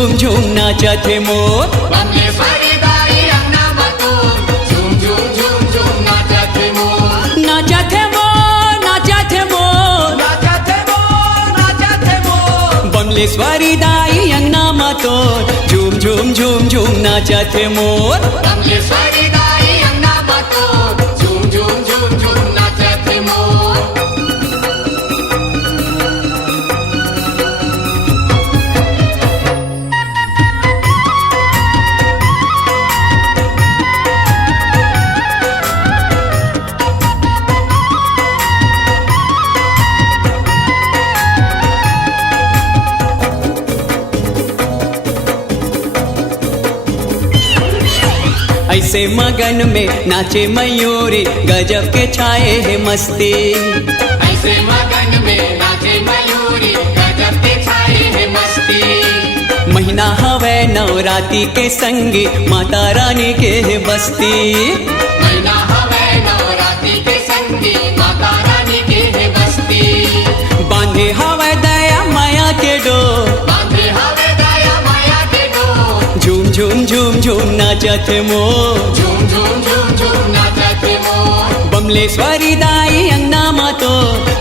झूम झूम नाचत हे मोर। बमलेश्वरी दाई अंगनामातून झूम झूम झूम झूम नाचत हे मोर। नाचत हे मोर, नाचत हे मोर, नाचत हे मोर, नाचत हे मोर। बमलेश्वरी दाई अंगनामातून झूम झूम झूम झूम नाचत हे मोर। बमलेश्वरी दाई अंगनामातून झूम झूम झूम झूम नाचत हे मोर। ऐसे मगन में नाचे मयूरी, गजब के छाए है मस्ती। ऐसे मगन में नाचे मयूरी, गजब के छाए है मस्ती। महीना हवे नवरात्रि के संगी, माता रानी के है बस्ती। महीना हवे नवरात्रि के संगी, माता रानी के है बस्ती। बांधे हवे दया माया के डोर, बांधे हवे दया माया के डोर। झूम झूम झूम झूम नाचत हे मोर। झूम झूम झूम झूम नाचत हे मोर। बमलेश्वरी दाई अंगनामातो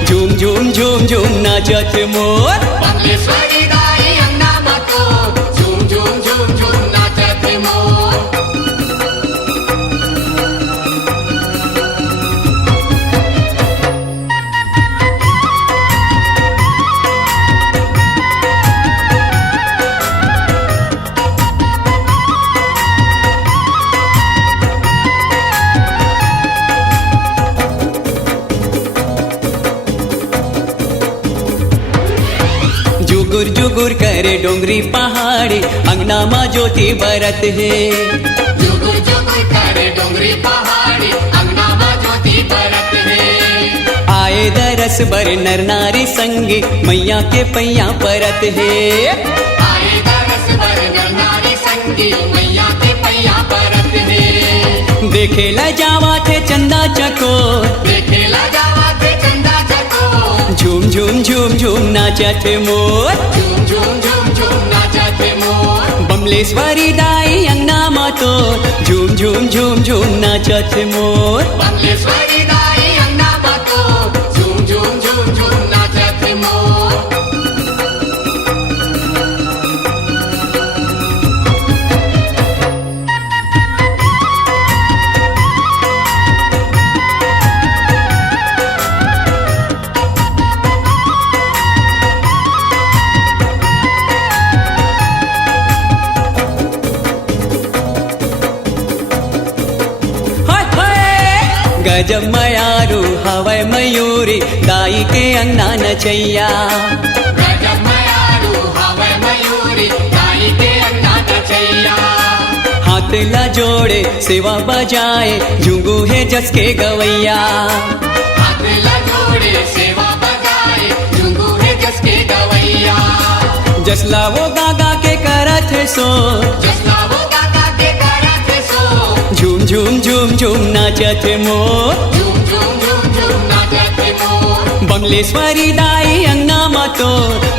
झूम झूम झूम झूम नाचत हे मोर। बमलेश्वरी दाई अंगनामातून झूम झूम झूम झूम नाचत हे मोर। जुगुर जुगुर करे डोंगरी पहाड़ी, अंगना माँ ज्योति बरत है। जुगुर जुगुर करे डोंगरी पहाड़ी, अंगना माँ ज्योति बरत है। आए दरस बर नर नारी संगी, मैया के पैया परत है। आए दरस बर नर नारी संगी, मैया के पैया परत है। देखे ला जावा थे चंदा चकोर, देखे ला जावा थे चंदा चकोर। झूम झूम झूम झूम नाचत हे मोर। झूम झूम झूम झूम नाचत हे मोर। बमलेश्वरी दाई अंगनामातो झूम झूम झूम झूम नाचत हे मोर। बमलेश्वरी दाई अंगनामातून झूम झूम झूम झूम नाचत हे मोर। हाय हाय गजब मयारू हवै मयूरी, दाई के अंगना नचैया। गजब मयारू हवै मयूरी, दाई के अंगना नचैया। हाथ ला जोड़े सेवा बजाए, झुंगू है जस के गवैया। हाथ ला जोड़े सेवा बजाए, झुंगू है जस के गवैया। जसला वो गागा के करत है सो, जसला वो गाता के करत है सो। झूम झूम झूम झूम नाचत हे मोर। झूम झूम झूम झूम नाचत हे मोर। बमलेश्वरी दाई अंगनामातो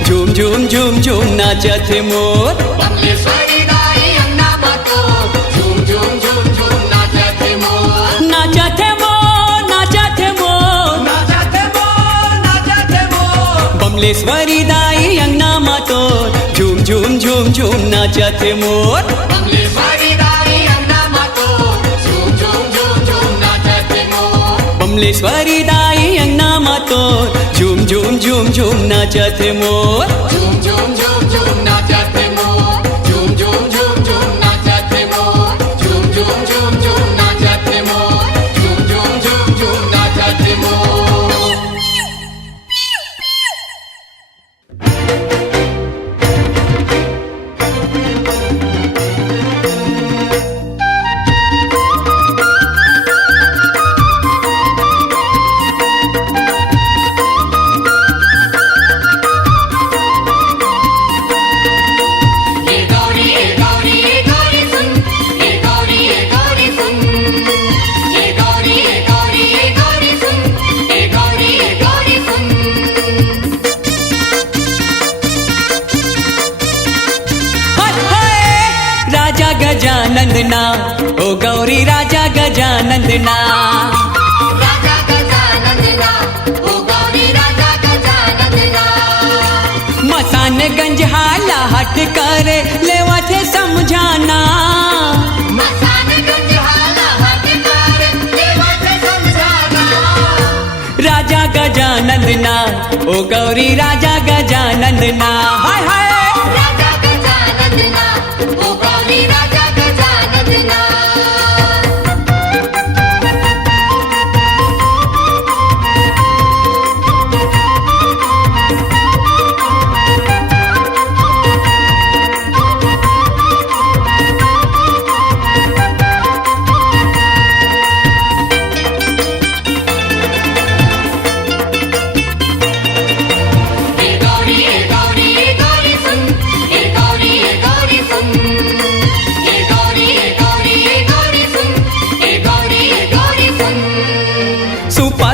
झूम झूम झूम झूम नाचत हे मोर। बमलेश्वरी दाई अंगनामातून झूम झूम झूम झूम नाचत हे मोर। नाचत हे मोर, नाचत हे मोर, नाचत हे मोर, नाचत हे मोर। बमलेश्वरी दाई अंगनामातो झूम झूम झूम झूम नाचत हे मोर। बमलेश्वरी दाई अंगनामातून झूम झूम झूम झूम नाचत हे मोर। बमलेश्वरी दाई अंगनामातो झूम झूम झूम झूम नाचत हे मोर। झूम झूम झूम झूम नाचत हे मोर। झूम झूम झूम झूम नाचत हे मोर। झूम झूम झूम झूम नाचत हे मोर। झूम झूम झूम झूम नाचत हे मोर। राजा गजानंदना ओ गौरी राजा गजानंदना राजा गजानंदना ओ गौरी राजा गजानंदना मसानगंज हाला हट करे लेवा थे समझाना मसानगंज हाला हट कर लेवा थे समझाना राजा गजानंदना ओ गौरी राजा गजानंदना हाय हाय राजा गजानंदना ओ गौरी राजा गजानंदना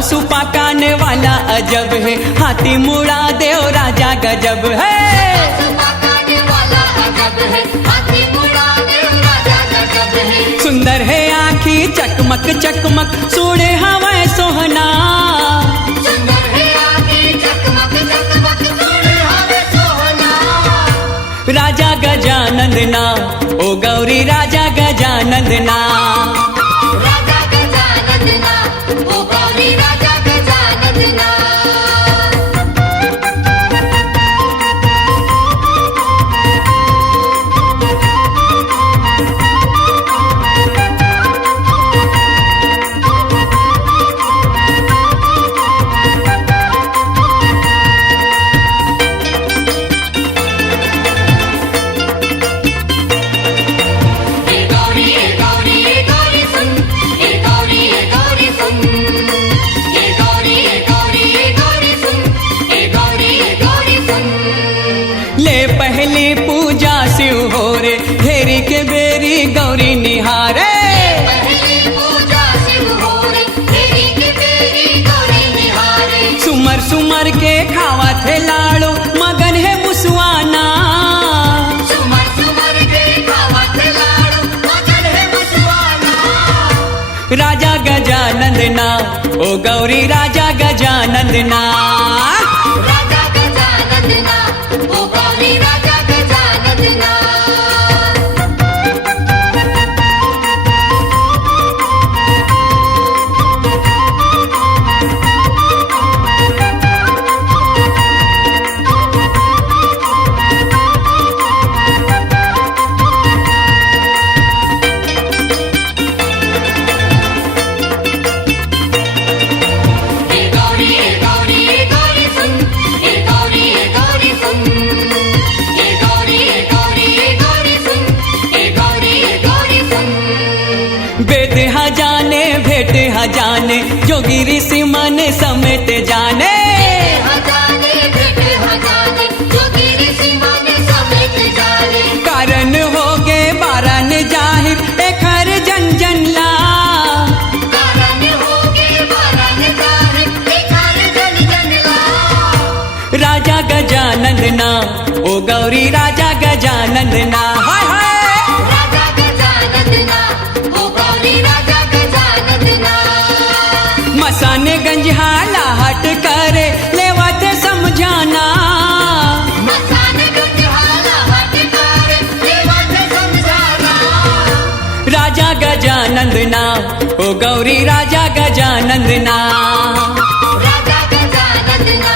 सुपा काने वाला अजब है हाथी मुड़ा देव राजा गजब है सुपाकाने वाला अजब है हाथी मुड़ा देव राजा गजब है सुंदर है आँखी चकमक चकमक सोड़े हवाएं सोहना सुंदर है आँखें चकमक चकमक सोने हवे सोहना राजा गजानंदना ओ गौरी राजा गजानंदना राजा गजानंदना ओ गौरी राजा गजानंदना ए गौरी सुन ए गौरी सुन ए गौरी सुन ए गौरी सुन ले पहली पूजा शिव हो रे घेरी के बेरी गौरी निहारे पहली पूजा शिव हो रे तेरी के तेरी गौरी निहारे सुमर सुमर के खावा थे लाड़ो मगन है मुसवाना सुमर सुमर के खावत लाड़ू मगन है बसवाना राजा गजानंदना ओ गौरी राजा गजानंदना राजा गजानंदना ओ गौरी राजा गजानंदना ए गौरी सुन ए गौरी सुन ए गौरी सुन ए गौरी सुन बेद हजाने भेट हजाने जोगी ऋषि मन समेत जाने हजाने भेट हजाने जोगी ऋषि मन समेत जाने कारण हो गे बारन जाहिर एखर जन जन ला कारण होगे बारन जाहिर एकार जन जन ला राजा गजानंदना ओ गौरी राजा गजानंदना हाय हाय राजा गजानंदना ओ गौरी राजा गजानंदना मसानगंज हाला हट करे लेवा थे समझाना मसानगंज हाला हट कर लेवा थे समझाना राजा गजानंदना ओ गौरी राजा गजानंदना राजा गजानंदना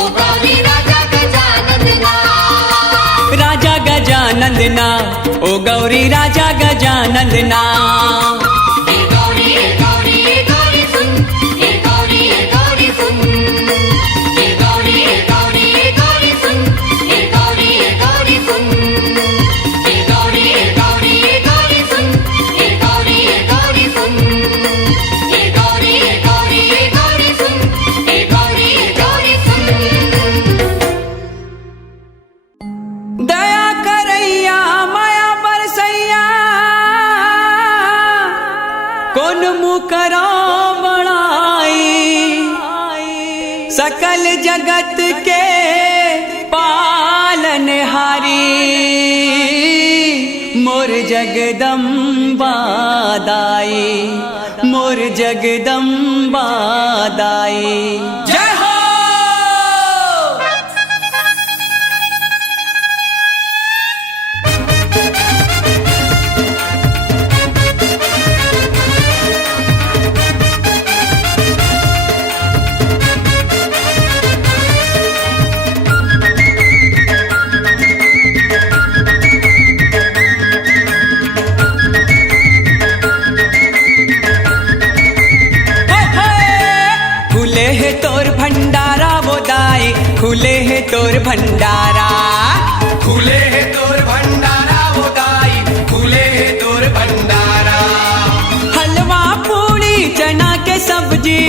ओ गौरी राजा गजानंदना राजा गजानंदना ओ गौरी राजा गजानंदना ए गौरी सुन ए गौरी सुन ए गौरी सुन ए गौरी सुन ए गौरी सुन ए गौरी सुन ए गौरी सुन ए गौरी सुन दया करैया माया बरसैया कौन मुकरा बड़ाई सकल जगत के पालनहारी मोर जगदम्बा दाई, मोर जगदम्बा दाई। जय हो। खुले है तोर भंडारा वो दाई, खुले है तोर भंडारा, खुले है तोर भंडारा वो दाई, खुले है तोर भंडारा। हलवा पूड़ी चना के सब्जी,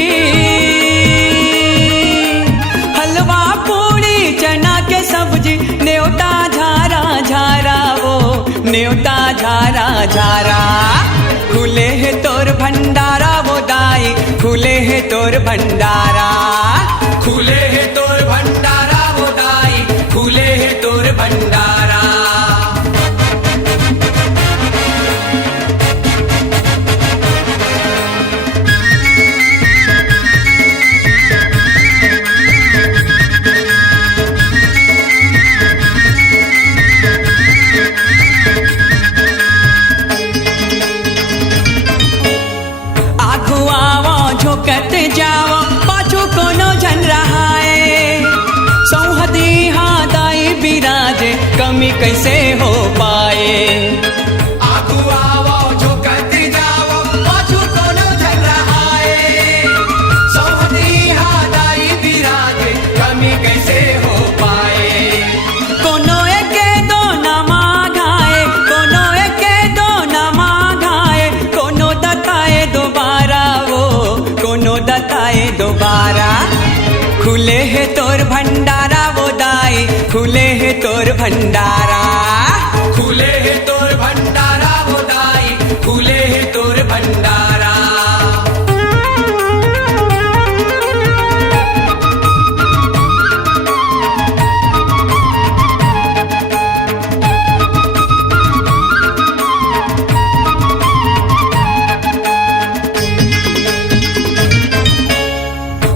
हलवा पूड़ी चना के सब्जी, न्योता झारा झारा वो न्योता झारा झारा। खुले है तोर भंडारा वो दाई, खुले है तोर भंडारा, खुले है तोर भंडारा वो दाई, खुले है तोर भंडारा। आगू आवो झोकत जाओ, पाछू कोनो जन रहाए, सौहदी हाँ दाई बिराजे, कमी कैसे हो पाए। आगू आवो झोकत जाओ, पाछू कोनो जन रहाए, सौहदी हाँ दाई बिराजे, कमी कैसे हो पाए। कोनो एके दो न मांगाए, कोनो एके दो न मांगाए, कोनो दताए दोबारा वो कोनो दताए दोबारा। खुले है तोर भंडारा वो दाई, खुले है तोर भंडारा, खुले है तोर भंडारा वो दाई, खुले है तोर भंडारा।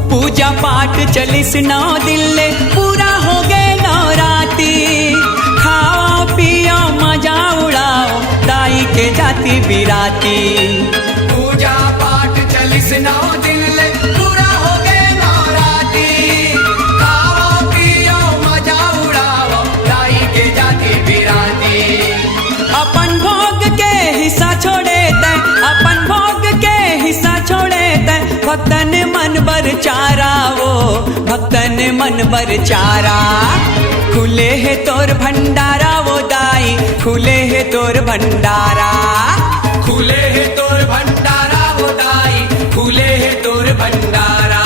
पूजा पाठ चलिस 9 दिन ले, पूरा हो गए नवराती, खाओ पियो मजा उड़ाओ, दाई के जाति बिराती। पूजा पाठ चलिस 9 दिन ले, पूरा हो गए नवराती, खाओ पियो मजा उड़ाओ, दाई के जाति बिराती। अपन भोग के हिस्सा छोड़े तै, अपन भोग के हिस्सा छोड़े तै, भक्तन मन बर चारा वो भक्तन मन बर चारा। खुले है तोर भंडारा वो दाई, खुले है तोर भंडारा, खुले है तोर भंडारा वो दाई, खुले है तोर भंडारा।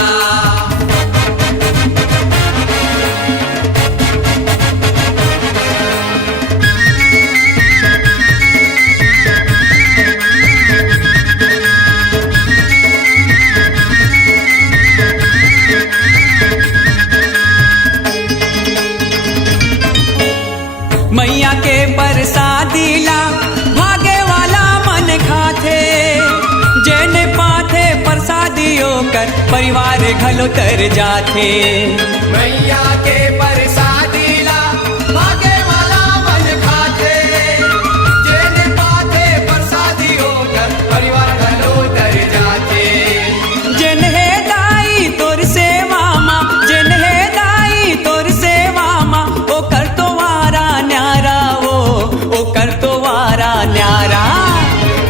मैया के प्रसादी ला, भागे वाला मन खाथे, जेने पाथे प्रसादियों कर परिवार घलो तर जाथे। मैया के प्रसादी ला, भागे वाला मन खाथे, जेने पाथे प्रसादी होकर परिवार घलो तर जाथे। जेने दाई तोर सेवा माँ, जेने दाई तोर सेवा माँ, ओ कर तो वारा न्यारा वो ओ कर तो वारा न्यारा।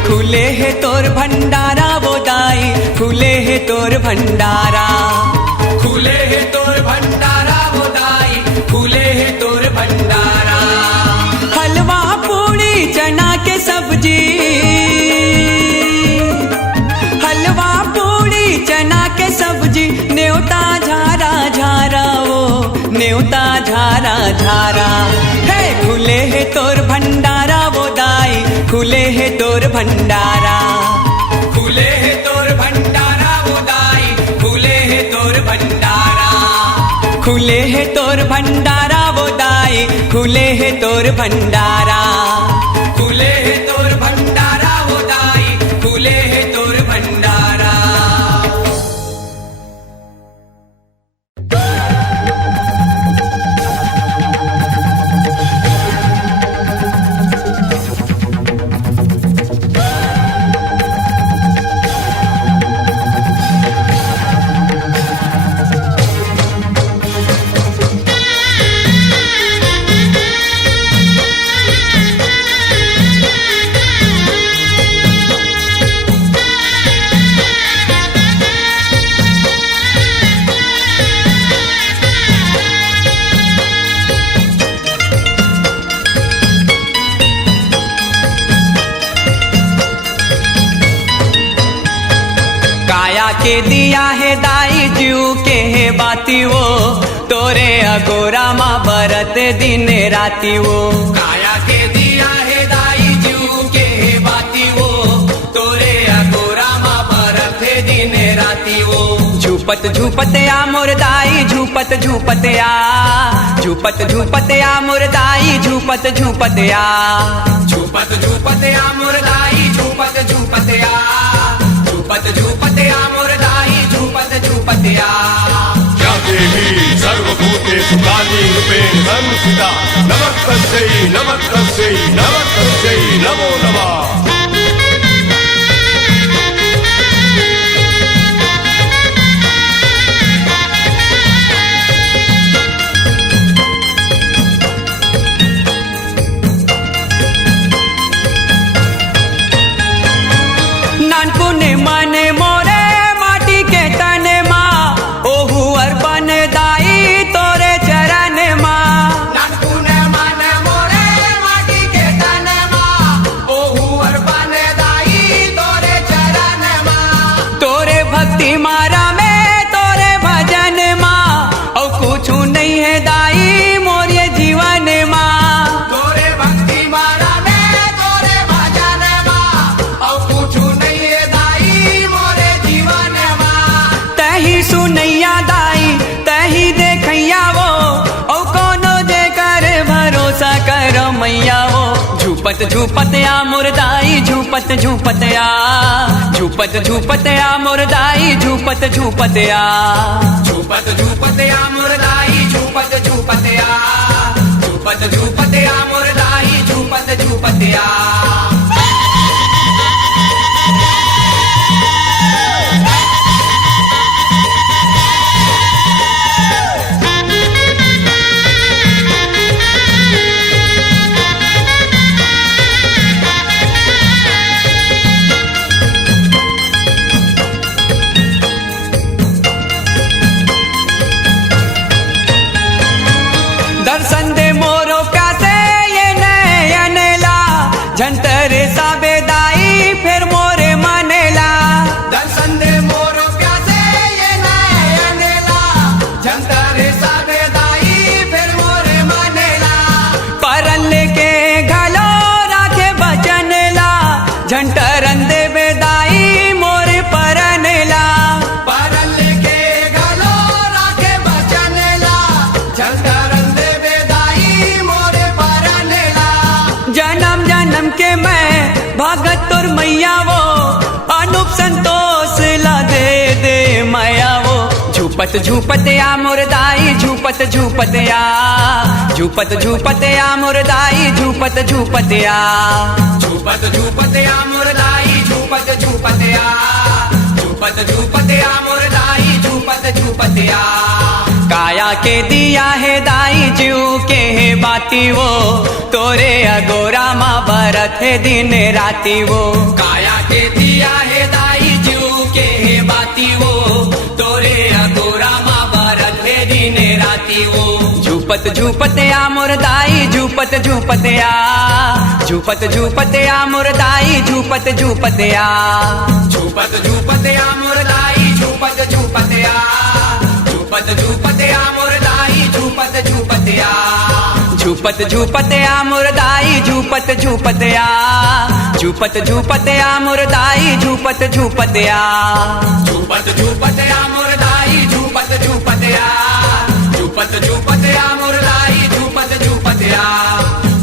खुले है तोर भंडारा वो दाई, खुले है तोर भंडारा, खुले है तोर भंडारा वो दाई, खुले है तोर भंडारा। हलवा पूड़ी चना के सब्जी, हलवा पूड़ी चना के सब्जी, न्योता झारा झारा वो न्योता झारा झारा। है खुले है तोर भंडारा वो दाई, खुले है तोर भंडारा, खुले है तोर भंडारा वो दाई, खुले है तोर भंडारा। खुले है तोर भंडारा वो दाई, खुले है तोर भंडारा, खुले है तोर के दिया है दाई जीव के है बाती वो तोरे अगोरा माँ बरत दिन राती वो काया के दिया है दाई जीव के है बाती वो तोरे अगोरा माँ बरत दिन राती वो झूपत झूपत आ मोर दाई झूपत झूपत आ झूपत झूपत आ मोर दाई झूपत झूपत आ झूपत झूपत आ मोर दाई झूपत झूपत आ झूपत झूपत आ मोर दाई झूपत झूपत आ या देवी सर्वभूतेषु काली रूपेण संस्थिता नमस्तस्यै नमस्तस्यै नमस्तस्यै नमो नमः नानकुने मने मोरे माटी के तने माँ ओहु अर्पण दाई तोरे चरण माँ नानकुने मन मोरे माटी के तन माँ ओहु अर्पण दाई तोरे चरण माँ तोरे भक्ति मारा में तोरे भजन माँ और कुछ नहीं है दाई मोर ये जीवन माँ तोरे भक्ति मारा में तोरे भजन माँ और कुछ नहीं है दाई मोरे जीवन माँ तही सुनैया दाई तही देखैया वो और कोनो जे कर भरोसा कर मैया वो झूपत झूपत आ मोर दाई झूपत झूपत आ झूपत झूपत आ मोर दाई झूपत झूपत आ झूपत झूपत आ मोर दाई झूपत झूपत आ झूपत झूपत आ मोर दाई झूपत झूपत आ दर्शन दे मोरो प्यासे ये नयन ला झंटर साबे दाई फिर मोरे मनेला दर्शन दे मोरो प्यासे ये नयन ला झंतर साबे दाई फिर मोरे मनेला परन लेके घलो राखे बचन ला झंटरन दे बेदाई मोरे परनेला परल के गलो राखे बचन ला झंडरन दे बेदाई मोरे परनेला जन्म जन्म के मैं भगत तुर मैया वो अनूप संतोष ला दे दे माया वो झूपत झूपत आ मोर दाई झूपत झूपत आ झूपत झूपत आ मोर दाई झूपत झूपत आ झूपत झूपत आ मोर दाई झूपत झूपत आ झूपत झूपत आ मोर दाई झूपत झूपत आ काया के दिया है दाई जीव के है बाती वो तोरे अगोरा माँ बरत है दिन राती वो काया के दिया है दाई जीव के है बाती वो तोरे अगोरा माँ भरत है दिन राती वो झूपत झूपत आ मोर दाई झूपत झूपत आ झूपत झूपत आ मोर दाई झूपत झूपत आ झूपत झूपत आ मोर दाई झूपत झूपत आ झूपत झूपत आ मोर दाई झूपत झूपत आ झूपत झूपत आ मोर दाई झूपत झूपत आ झूपत झूपत आ मोर दाई झूपत झूपत आ झूपत झूपत आ मोर दाई झूपत झूपत आ झूपत झूपत आ मोर दाई झूपत झूपत आ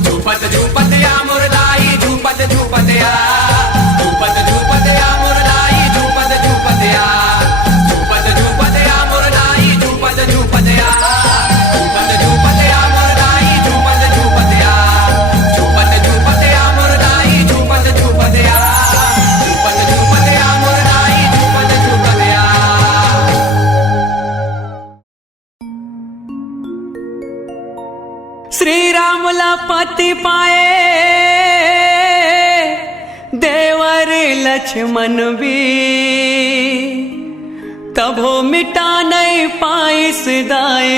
झूपत झूपत आ मोर दाई झूपत झूपत आ झूपत झूपत आ मोर दाई झूपत झूपत आ झूपत झूपत आ मोर दाई झूपत झूपत आ झूपत झूपत आ मोर दाई झूपत झूपत आ झूपत झूपत आ मोर दाई झूपत झूपत आ झूपत झूपत आ मोर दाई झूपत झूपत आ श्री रामला पति पाए देवर लक्ष्मण भी तभो मिटा नहीं पाई सदाए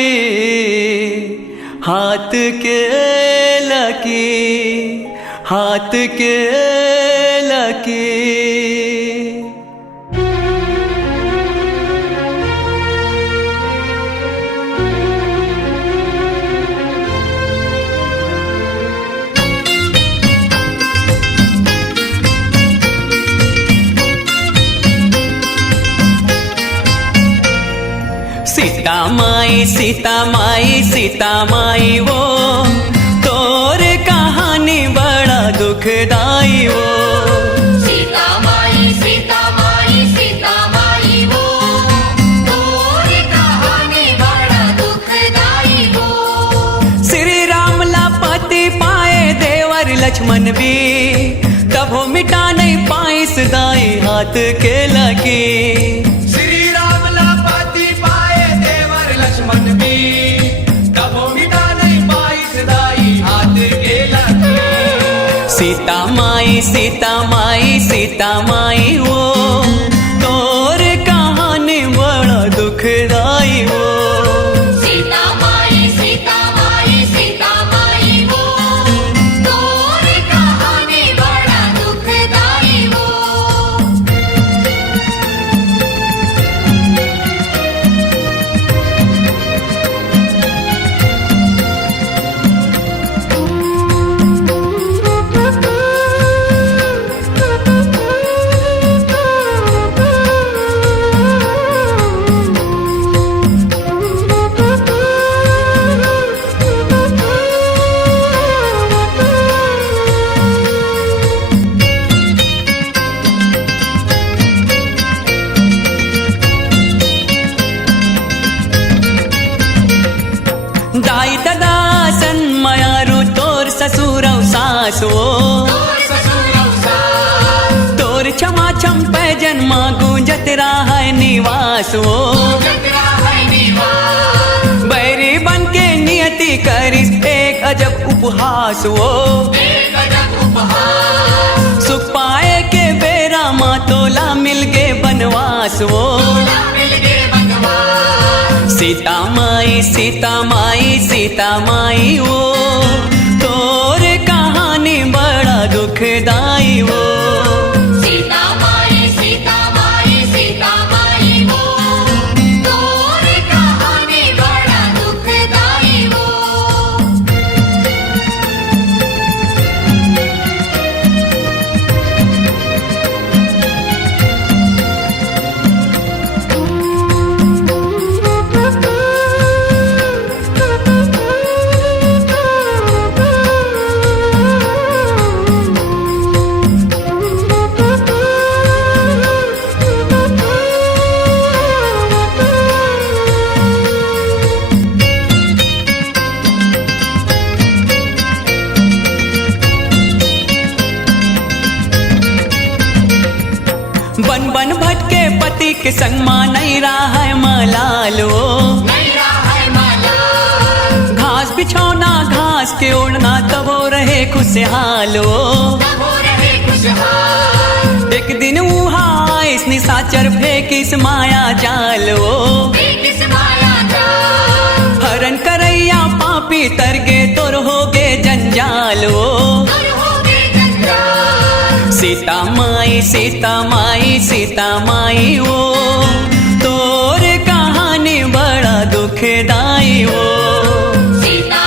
हाथ के लकी सीता माई वो तोर कहानी बड़ा दुखदाई वो सीता माई वो तोर कहानी बड़ा दुखदाई वो। श्री राम ला पति पाए देवर लक्ष्मण भी तब मिटा नहीं पाई सदाई हाथ के लगी। श्री राम ला पति पाए देवर लक्ष्मण भी तब मिटा नहीं पाई सदाई हाथ के लगी। सीता माई वो तोर कहानी बड़ा दुखदाई वो सीता माई वो तोर कहानी बड़ा दुखदाई वो। दाई दादा सन्मयारु तोर ससुरौ सासो तोर क्षमा छम्पे जन्मा गूंजत रहा है निवासो बैरी बन के नियति करिस एक अजब उपहास वो सुख पाए के बेरा माँ तोला मिल गे बनवास वो सीता माई वो तोर कहानी बड़ा दुखदाई वो सीता माई वो तोर कहानी बड़ा दुखदाई वो। बन बन भटके पति के संग माँ नहीं रहा है मलालो घास बिछौना घास के ओढ़ना तब हो रहे खुशहालो एक दिन वहाँ इस निशाचर फेंकिस माया जालो हरण करैया पापी तरगे तोर होगे जंजालो सीता माई वो तोर कहानी बड़ा दुखदाई वो सीता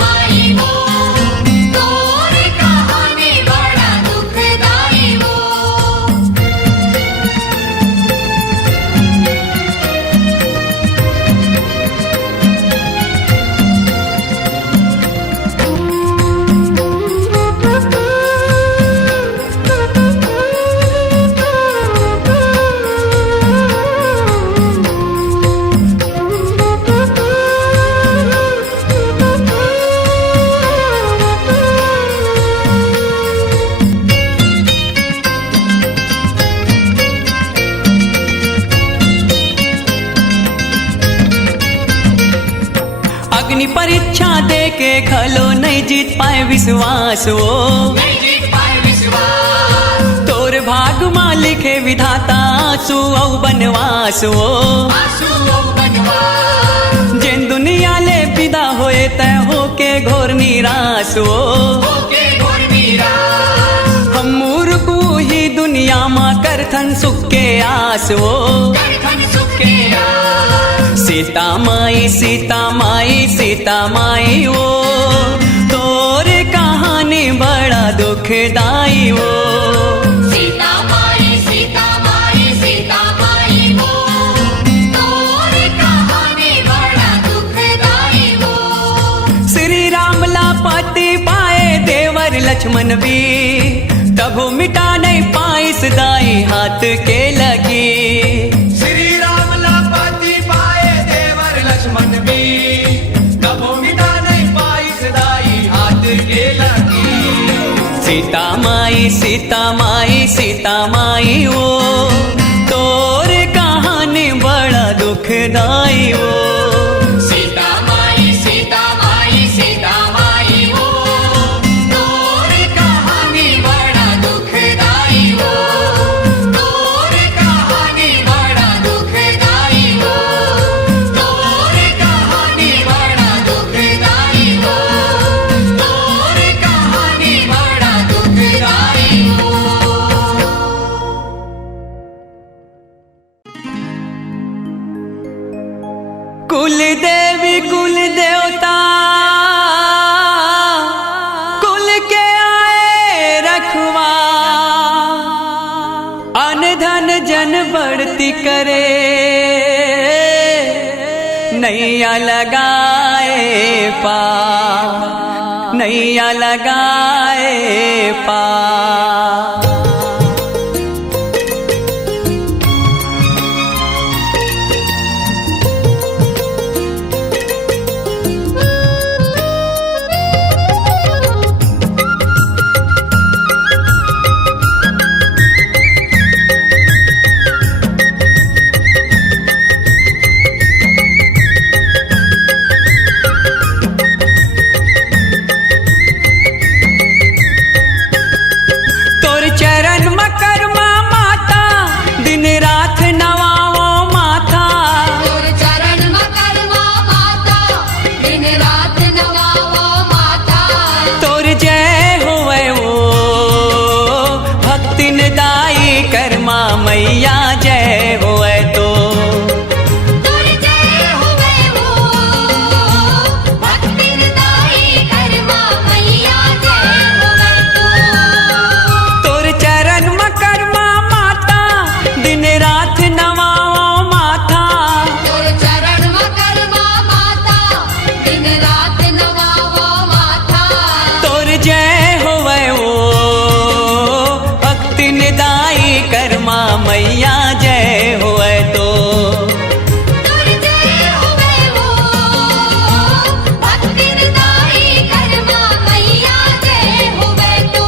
माई वो तोर कहानी बड़ा दुखदाई वो। अग्नि परीक्षा दे के खलो नहीं जीत पाए विश्वास वो तोर भाग माँ लिखे विधाता आंसू औ बनवास वो जिन दुनिया ले विदा होए तय हो के घोर निराश वो हम मूर्ख ही दुनिया माँ करथन सुख के आस वो सीता माई वो तोर कहानी बड़ा दुखदाई वो सीता माई वो तोर पति पाए देवर लक्ष्मण भी, तब मिटा नहीं पाई सदाई हाथ के लगी। श्री राम लापति पाए देवर लक्ष्मण भी, तब मिटा नहीं पाई सदाई हाथ के लगी। सीता माई सीता माई सीता माई वो तोर कहानी बड़ा दुखदाई वो। सीता माई सीता माई सीता माई वो तोर कहानी बड़ा दुखदाई वो, तोर कहानी बड़ा दुखदाई वो, तोर कहानी बड़ा दुखदाई वो, तोर कहानी बड़ा दुखदाई वो। कुल देवी कुल देवता कुल के आए रखवा, अन धन जन बढ़ती करे, नैया लगाए पा नैया लगाए पा। मैया जय होए तो तोर जय होवे वो भक्ति दाई करमा मैया जय होवे तो। तोर चरण मकरमा माता दिन रात नवाओ माथा, तोर चरण मकरमा माता दिन रात नवावो माथा। तोर जय होवे वो भक्ति निदाई करमा मैया जय होए तो। तोर जय होवे वो भक्ति दाई करमा मैया जय होवे तो।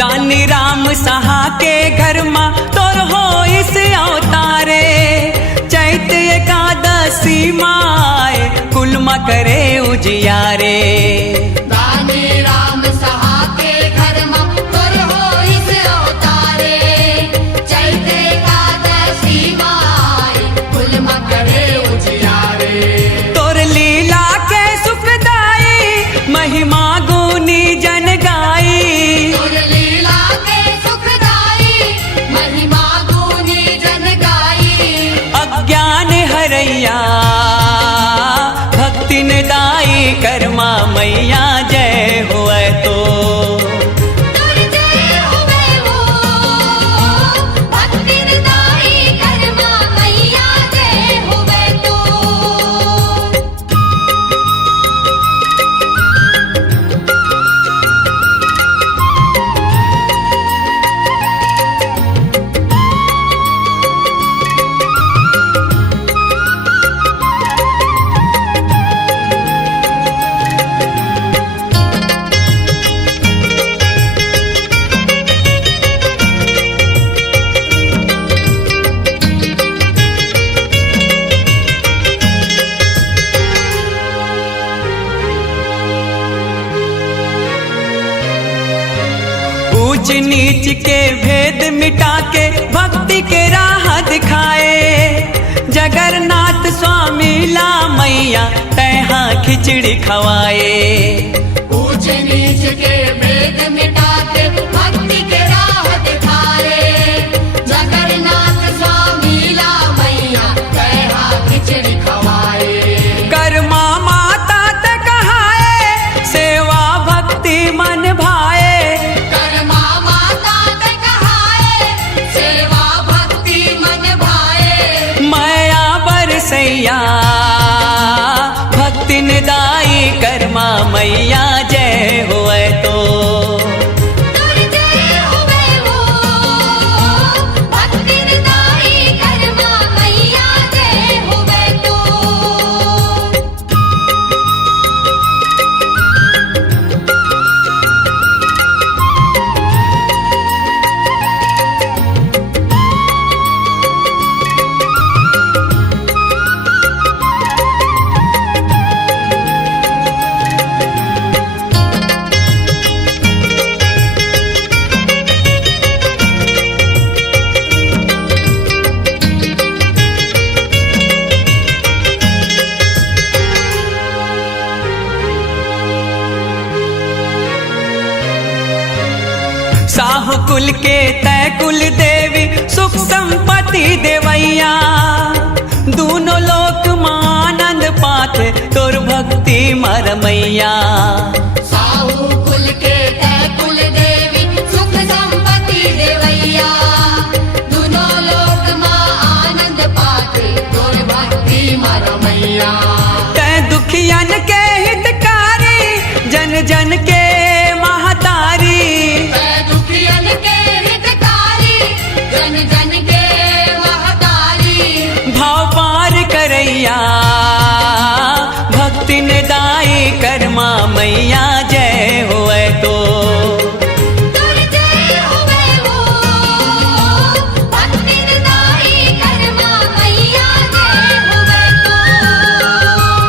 दानी राम सहा के घर मा तोर हो इस अवतारे, चैत एकादशी माए कुल मा करे उजियारे। दानी राम सहा के घर में तोर हो इस अवतारे, चैत एकादशी माय कुल में करे उजियारे। तोर लीला के सुखदाई महिमा गुनी जन गाई, तोर लीला के सुखदाई महिमा गुनी जन गाई। अज्ञान हरैया भक्ति निदाई करमा मैया जय होए तो। तोर जय होवे वो भक्ति दाई करमा मैया जय होवे तो। ऊंच नीच के भेद मिटा के भक्ति के राह दिखाए, जगन्नाथ स्वामी ला मैया तैहा खिचड़ी खवाए। ऊंच नीच के भेद मिटाते भक्ति के राह दिखाए। जगन्नाथ स्वामी ला मैया तैहा खिचड़ी खवाए। कर्मा माता ते कहाए सेवा भक्ति मन भाए। कर्मा माता ते कहाए सेवा भक्ति मन भाए। माया बरसैया भक्ति निदाई कर्मा मैया जय होए तो। तुर जय होवे वो भक्ति निदाई कर्मा मैया जय होवे तो। साहु कुल के तय कुल देवी सुख संपत्ति देवैया। दोनों लोक मानंद पाथे तोर भक्ति मरमैया। साहू कुल के तय कुल देवी सुख संपत्ति देवैया। दोनों लोक मां आनंद पाते तोर भक्ति मरमैया। तय दुखियन के हितकारी जन जन के महतारी। तै दुखियन के हितकारी जन जन के महतारी। भाव पार करैया भक्ति निदाई कर्मा मैया जय होए तो। तुर जय होवे वो भक्ति निदाई कर्मा मैया जय होवे तो।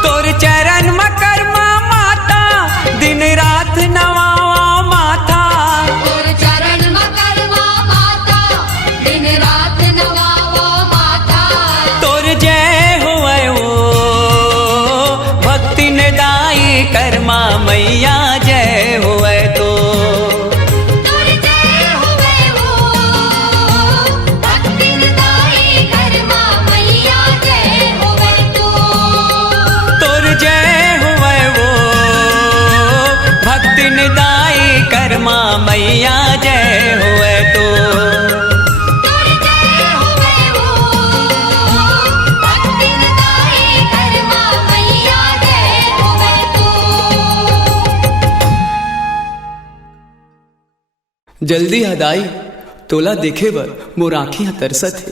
तोर चरण मकरमा माता दिन रात नवावा माथा। तोर चरण मकरवा माता दिन रात नगावो माता। तोर जय होए वो भक्ति निदाई कर्मा मैया जय होए तो। तुर जय होवे वो भक्ति निदाई कर्मा मैया जय होवे तो। तोर जय होए वो भक्ति निदाई कर्मा मैया जय होए तो। तुर जय होवे वो भक्ति निदाई कर्मा मैया जय होवे तो। जल्दी हदाई तोला देखे बर मोर आँखियाँ तरसत है।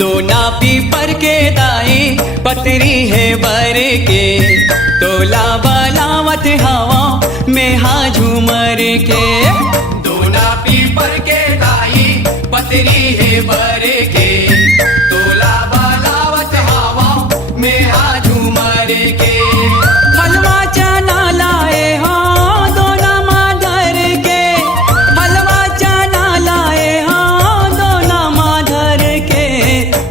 दोना पीपर के दाई पतरी है बर के। तोला बलावत हवा में हा झूमर के। दोना पीपर के दाई पतरी है बर के। तोला बालावत हवा में आ झूमर के। हलवा चना लाए हाँ दोना माधर के। हलवा चना लाए हाँ दोना माधर के।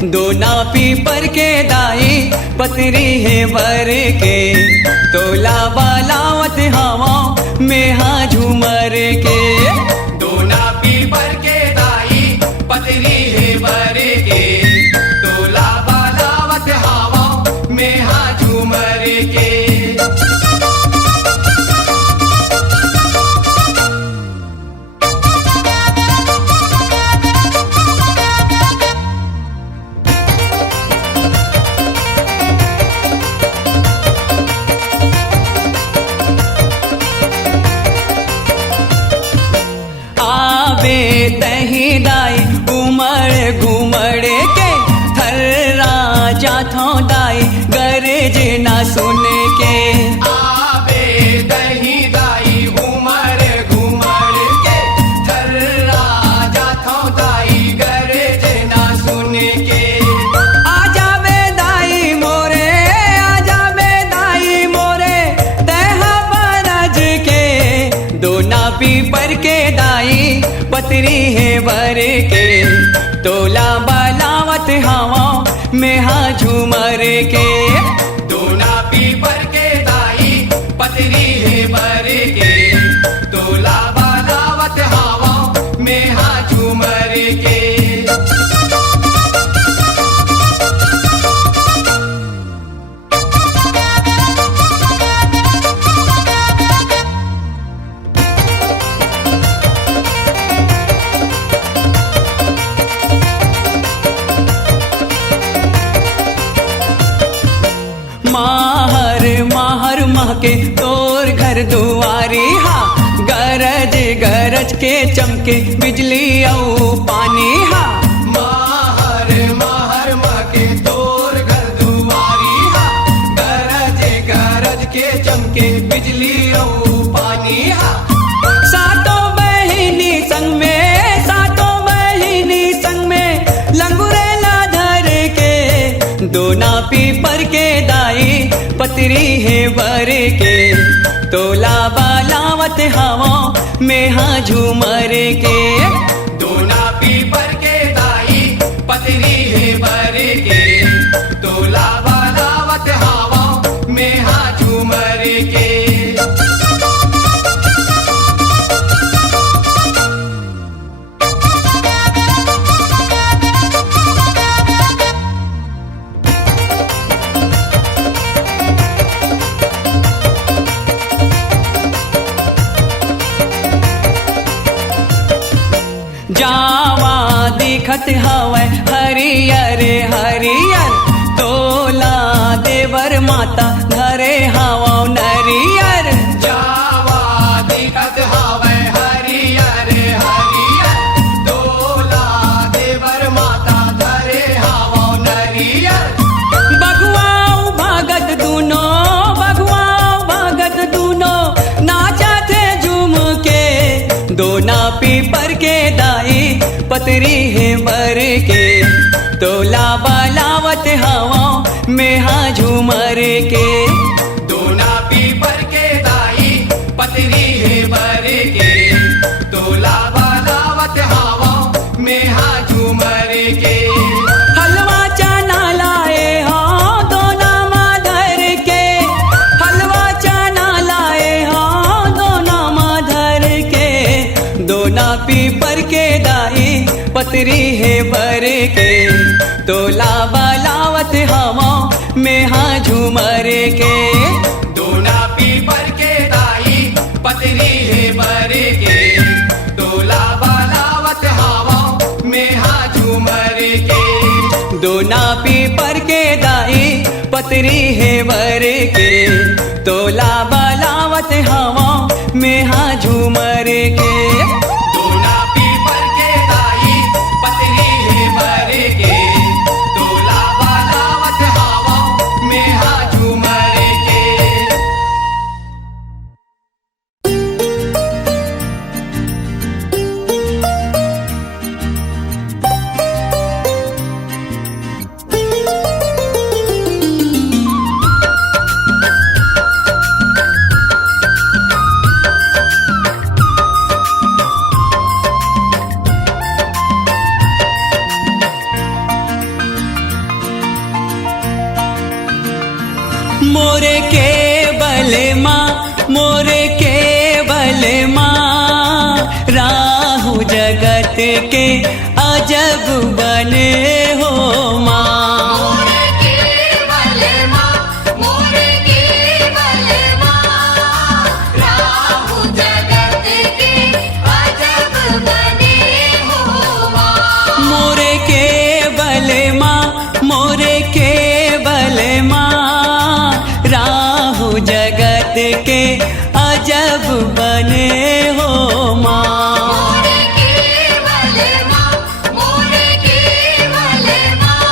दोना पीपर के दाई पतरी है बर के। तोला बालावत हवा में हा झूमर के। दोना पीपर के दाई पतरी है बर के। तोला बालावत हवा में आ झूमर के। पीपर के दाई पतरी है बर के तोला बलावत हवा में हाँ झूमर के दोना पीपर के दाई पतरी है बर के तोला बालावत हवा में हाँ झूमर के माहर माहर माह के तोर घर दुआरी हा गरज गरज के चमके बिजली औ पानी हा माहर माहर माह के तोर घर दुआरी हा गरज गरज के चमके बिजली और पानी हा सातों बहिनी संग में सातों बहिनी संग में लंगुरेला धर के दोना पीपर के दाई पतरी है बर के तोला बालावत हवा में हाँ झूमर के दोना पीपर के दाई पतरी है बर के तोला बालावत हवा में हाँ झूमर के जावा दिखत हवै हरियर हरियर तोला देवर माता धरे हवा नरियर जावा दिखत हवै हरियर हरियर तोला देवर माता धरे हवा नरियर बघुआऊ भागत दूनो नाचा थे झूम के दोना पीपर के दाई पतरी है बर के तोला बालावत हवा में हाँ झूमर के दोना पीपर के दाई पतरी है बर के तोला बालावत हवा में हाँ झूमर के हलवा चना लाए हाँ दोना माधर के हलवा चना लाए हाँ दोना माधर के दोना पीपर के दाई पतरी है बर के तोला बालावत हवा में हाँ झूमर के दोना पीपर के दाई पतरी है बर के तोला बालावत हवा में हाँ झूमर के दोना पीपर के दाई पतरी है बर के तोला बालावत हवा में हाँ झूमर के दोना पीपर के दाई पतरी है बर के तोला बालावत हवा में हाँ झूमर के मोरे के बले माँ मोरे के बले माँ राहु जगत के अजब बने हो माँ मोरे के बले माँ मोरे के बले माँ राहु जगत के अजब बने हो माँ मोरे के बले माँ मोरे के बले माँ राहु जगत के अजब बने हो माँ मोरे के बले माँ मोरे के बले माँ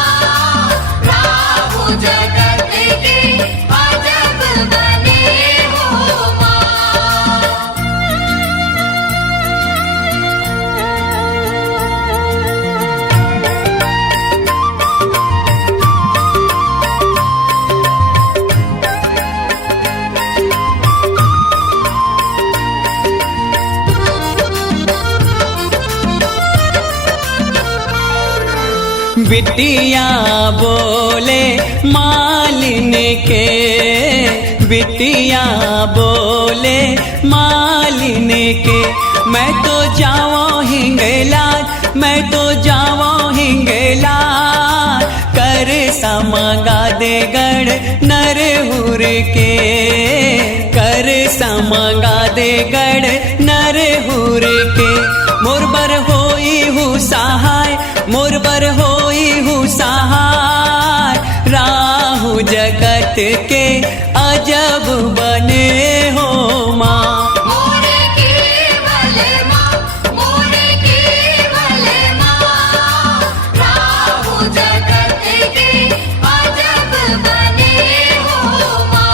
राहु जगत के अजब बने हो माँ बिटिया बोले मालिन के, बिटिया बोले मालिन के, मैं तो जाऊँ हिंगलाज, मैं तो जाऊँ हिंगलाज, कर समगा दे गढ़ नरहुर के, कर समगा दे गढ़ नरहुर के। मोरबर होई हूँ सहाय, मोरबर होई हूँ सहाय, राहु जगत के अजब बने हो माँ। मोरे केवल माँ, मोरे केवल माँ, राहु जगत के अजब बने हो माँ।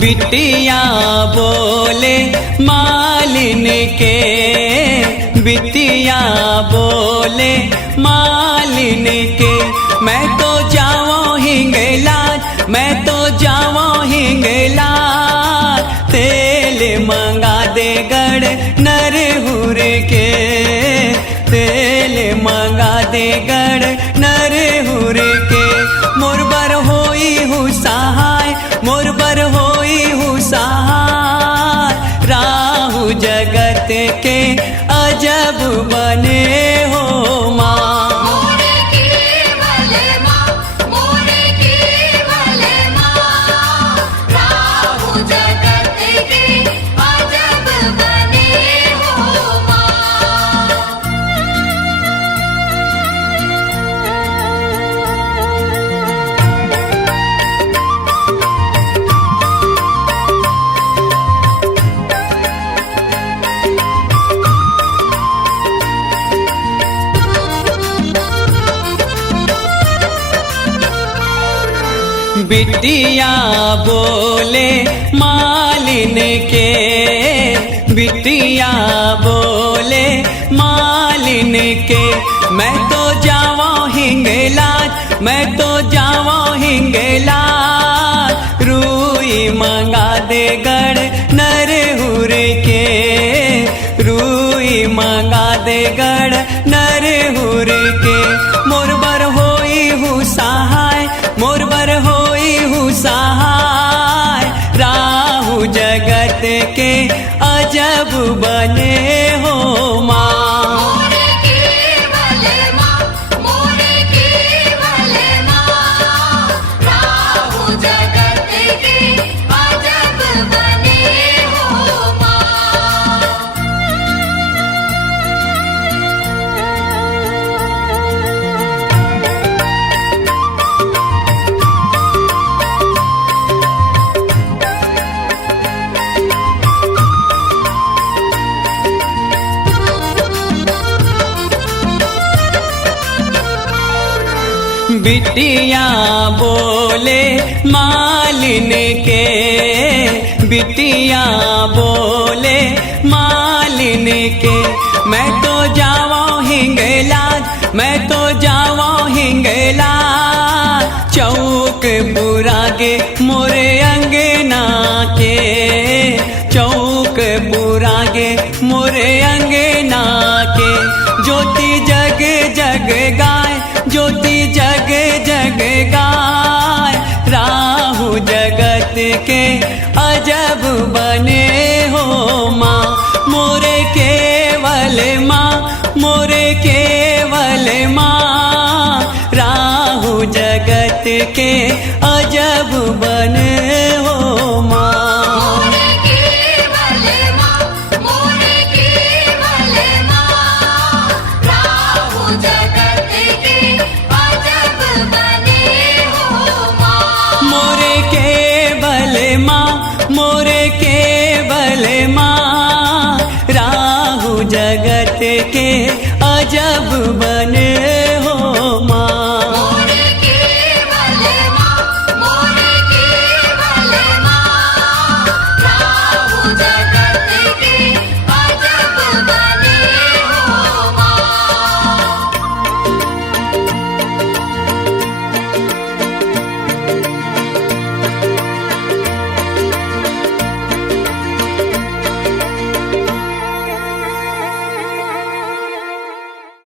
बिटिया बोले मालिन के, बिटिया बोले मालिन के, मैं तो जाऊँ हिंगलाज, मैं तो जाऊँ हिंगलाज, तेल मंगा दे गढ़ नरहुर के, तेल मंगा दे गढ़ नरहुर के। मोरबर होई हूँ सहाय, मोरबर होई हूँ सहाय, राहु जगत के अजब बने हो माँ। मोरे केवल माँ, मोरे केवल माँ, राहु जगत के अजब बने हो माँ। बिटिया बोले मालिन के, बिटिया बोले मालिन के, मैं तो जाऊँ हिंगलाज, मैं तो जाऊँ हिंगलाज, रूई मंगा दे गढ़ नरहुर के, रूई मंगा दे गढ़ नरहुर के। मोरबर होई हूँ सहाय, मोरबर होई हूँ सहाय, राहु जगत के अजब बने हो माँ। मोरे केवल माँ, मोरे केवल माँ, राहु जगत के अजब बने हो माँ। बिटिया बोले मालिन के, बिटिया बोले मालिन के, मैं तो जाऊँ हिंगलाज, मैं तो जाऊँ हिंगलाज, चौक पुरागे मोरे अंगना के, चौक पुरागे मोरे अंगना के। ज्योति जग जग गाय, ज्योति जग जग गाय, राहु जगत के अजब बने हो माँ। मोरे केवल माँ, मोरे केवल माँ, राहु जगत के अजब बने हो